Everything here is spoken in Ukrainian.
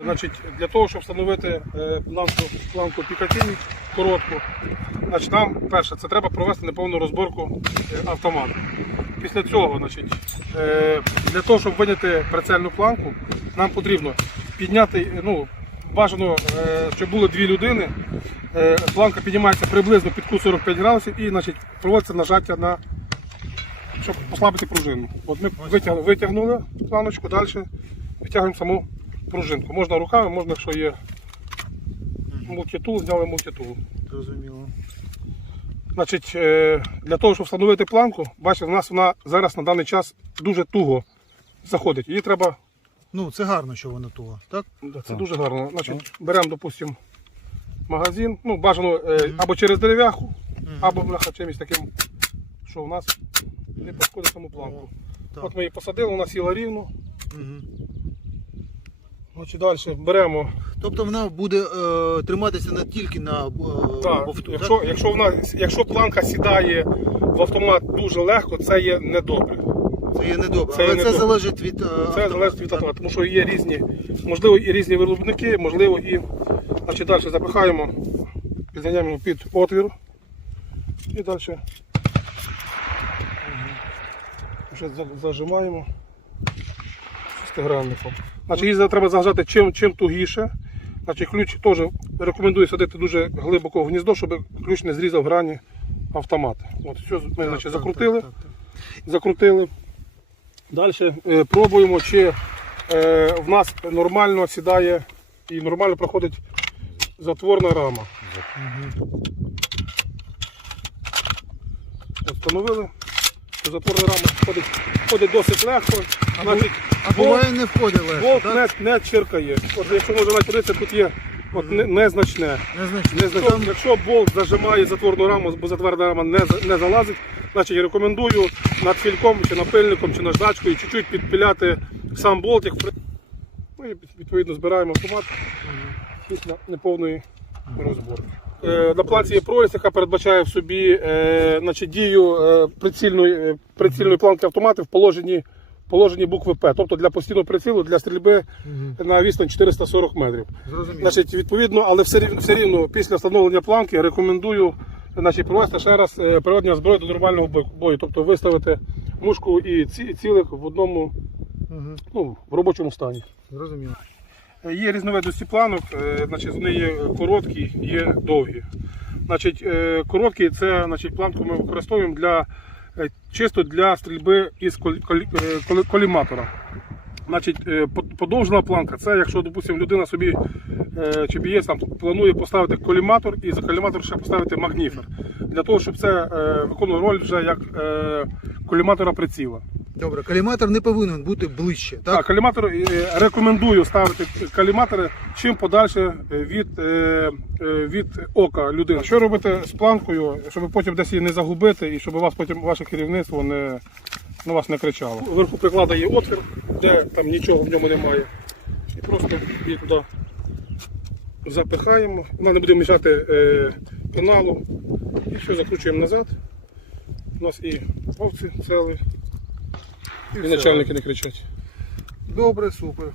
Значить, для того, щоб встановити е, планку, планку Пікатіні коротку, значить, нам перше, це треба провести неповну розборку е, автомату. Після цього, значить, е, для того, щоб виняти прицельну планку, нам потрібно підняти, ну, бажано, щоб було дві людини. Планка піднімається приблизно під кут 45 градусів і значить, проводиться нажаття на щоб послабити пружину. От ми витягнули планочку, далі витягуємо саму пружинку. Можна руками, можна, якщо є мультитул, зняли мультитул. Зрозуміло. Значить, е, для того, щоб встановити планку, бачите, у нас вона зараз на даний час дуже туго заходить. Її треба, Ну, це гарно, що воно туго, так? це дуже гарно. Значить, беремо, допустимо, магазин, ну, бажано е, або через дерев'яху, або бляха, чимось таким, що у нас не пошкодить саму планку. Так. От ми її посадили, вона сіла рівно. Угу. Значить, далі беремо. Тобто вона буде е, триматися не тільки на е, Так, бовту, якщо, так? якщо, вона, якщо планка сідає в автомат дуже легко, це є недобре. Це є недобре. Це є Але це недобре. залежить від е, Це залежить від так? автомату, тому що є різні, можливо, і різні виробники, можливо, і значить, далі запихаємо, підганяємо під отвір і далі вже зажимаємо шестигранником. Значить, її треба зажати чим, чим тугіше. Значить, ключ теж рекомендую садити дуже глибоко в гніздо, щоб ключ не зрізав грані автомата. От, все, ми Так, значить, закрутили так, так, так. закрутили. Далі е, пробуємо, чи е, в нас нормально сідає і нормально проходить затворна рама. От Встановили, що затворна рама входить, входить досить легко. Значить, А буває не входить легко, болт так? не, не черкає. От, якщо можна навіть подивитися, тут є от, не, незначне. Незначно. Незначне. Там- Якщо болт зажимає затворну раму, бо затворна рама не, за- не залазить, значить я рекомендую над фільком чи напильником чи наждачкою чуть-чуть підпиляти сам болтик. Ну і відповідно збираємо автомат після неповної розборки. Е, На планці є проїзд, яка передбачає в собі е, значить, дію е, прицільної, е, прицільної планки автомата в положенні, положенні букви П. Тобто для постійного прицілу для стрільби на відстань 440 метрів. Зрозуміло. Значить, відповідно, але все рівно, все рівно після встановлення планки рекомендую значить, провести ще раз е, приведення зброї до нормального бою. Тобто виставити мушку і ці- цілих в одному Мгм. ну, в робочому стані. Зрозуміло. Е, Є різновидності планок, е, значить, вони є короткі, є довгі. Значить, короткі це значить, планку ми використовуємо для, чисто для стрільби із е, колі- коліматора. Значить, е, подовжена планка це якщо, допустимо, людина собі е, чи бієць там планує поставити коліматор і за коліматор ще поставити магніфер. Для того, щоб це е, виконувало роль вже як е, коліматора приціла. Добре, каліматор не повинен бути ближче, так? Так, каліматор е, рекомендую ставити каліматори чим подальше від, е, е, від ока людини. Що робити з планкою, щоб потім десь її не загубити і щоб у вас потім ваше керівництво не, на вас не кричало. Вверху приклада є отвір, де там нічого в ньому немає. І просто її туди запихаємо. Вона не буде мішати е, пеналу. І все закручуємо назад. У нас і овці цели, і все. начальники не кричать. Добре, супер.